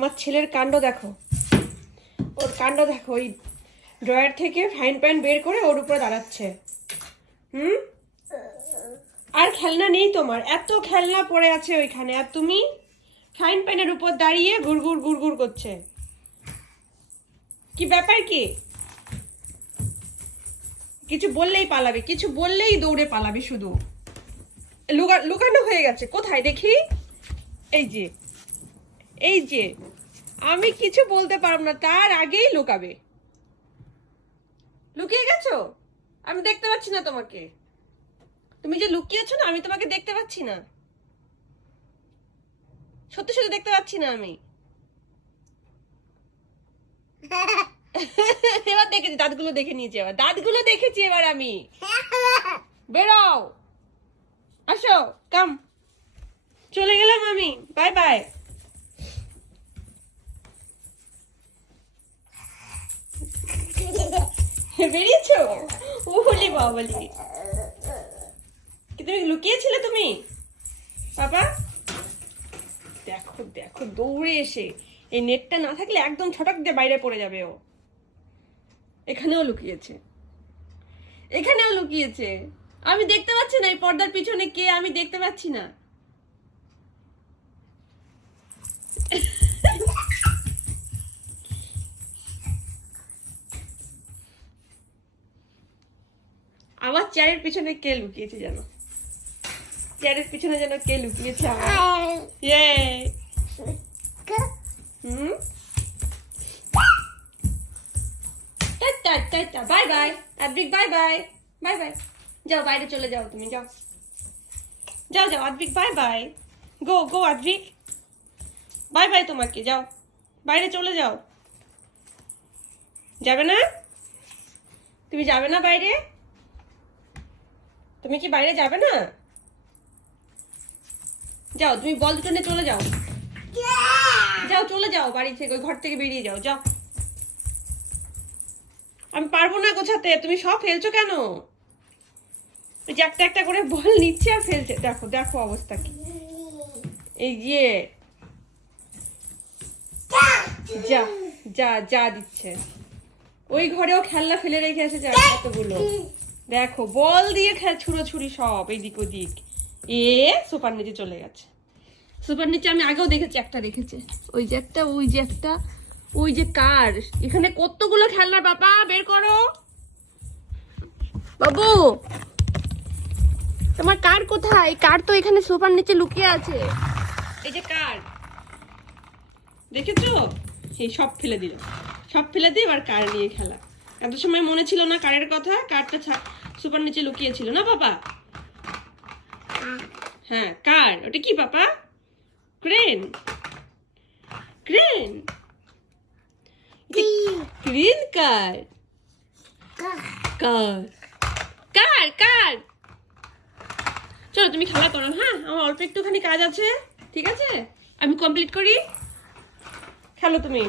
আমার ছেলের কাণ্ড দেখো, ওর কাণ্ড দেখো। ওই ড্রয়ার থেকে ফ্রাইং প্যান বের করে ওর উপরে দাঁড়াচ্ছে। আর খেলনা নেই তোমার? এত খেলনা পড়ে আছে ওইখানে, আর তুমি ফ্রাইং প্যানের উপর দাঁড়িয়ে গুড়গুড় গুড়গুড় করছে। কি ব্যাপার কি? কিছু বললেই পালাবে, কিছু বললেই দৌড়ে পালাবে শুধু। লুকানো হয়ে গেছে কোথায় দেখি? এই যে, এই যে, আমি কিছু বলতে পারবো না তার আগেই লুকাবে। লুকিয়ে গেছো? আমি দেখতে পাচ্ছি না তোমাকে। তুমি যে লুকিয়েছো না, আমি তোমাকে দেখতে পাচ্ছি না। সত্যি সত্যি দেখতে পাচ্ছি না আমি। এবার দেখেছি, দাঁতগুলো দেখে নিয়েছি, এবার দাঁতগুলো দেখেছি এবার আমি। বেরোও, আসো, কাম। চলে গেলাম আমি, বাই বাই। বেরিয়েছো? ওহলি বাবলি, কি তুমি লুকিয়েছিলে তুমি বাবা? দেখো দেখো, দৌড়ে এসে এই নেটটা না থাকলে একদম ছটক দিয়ে বাইরে পড়ে যাবে ও। এখানেও লুকিয়েছে, এখানেও লুকিয়েছে। আমি দেখতে পাচ্ছি না এই পর্দার পিছনে কে, আমি দেখতে পাচ্ছি না। আমার চেয়ারের পিছনে কে লুকিয়েছে জানো? চেয়ারের পিছনে যেন কে লুকিয়েছে আমার। ইয়ে, tata tata, bye bye Adrik, bye bye, bye bye. যাও বাইরে চলে যাও, তুমি যাও, যাও যাও আদ্রিক, বাই বাই। গো গো আদ্রিক, বাই বাই তোমাকে, যাও বাইরে চলে যাও। যাবে না? তুমি যাবে না বাইরে? তুমি কি বাইরে যাবে না? যাও, তুমি বল দুটো নিয়ে চলে যাও, যাও চলে যাও বাড়ি থেকে, ওই ঘর থেকে বেরিয়ে যাও, যাও। আমি পারবো না গোছাতে, তুমি সব ফেলছো কেন? ওই যে একটা একটা করে বল নিচ্ছে আর ফেলছে, দেখো দেখো অবস্থা কি। এই যে যা যা যা দিচ্ছে, ওই ঘরেও খেলনা ফেলে রেখে এসেছে এতগুলো। দেখো বল দিয়ে ছুড়োছুড়ি সব এইদিক ওদিক। সোফার নিচে চলে গেছে। সোফার নিচে আমি আগেও দেখেছি, একটা রেখেছে, ওই যে একটা, ওই যে একটা, ওই যে কার। এখানে কতগুলো খেলনা, বাবা বের করো। বাবু, তোমার কার কোথায়? কার তো এখানে সোফার নিচে লুকিয়ে আছে। এই যে কার, দেখেছো? এই সব ফেলে দিল, সব ফেলে দিয়ে এবার কার নিয়ে খেলা। এত সময় মনে ছিল না কারের কথা? কারটা সোফার নিচে লুকিয়ে ছিল না বাবা? হ্যাঁ কার, ওটা কি বাবা? ক্রেন, ক্রেন, ক্রেন কার, কার, কার, কার। চলো তুমি খেলা করো, হ্যাঁ আমার অল্প একটুখানি কাজ আছে, ঠিক আছে? আমি কমপ্লিট করি, খেলো তুমি।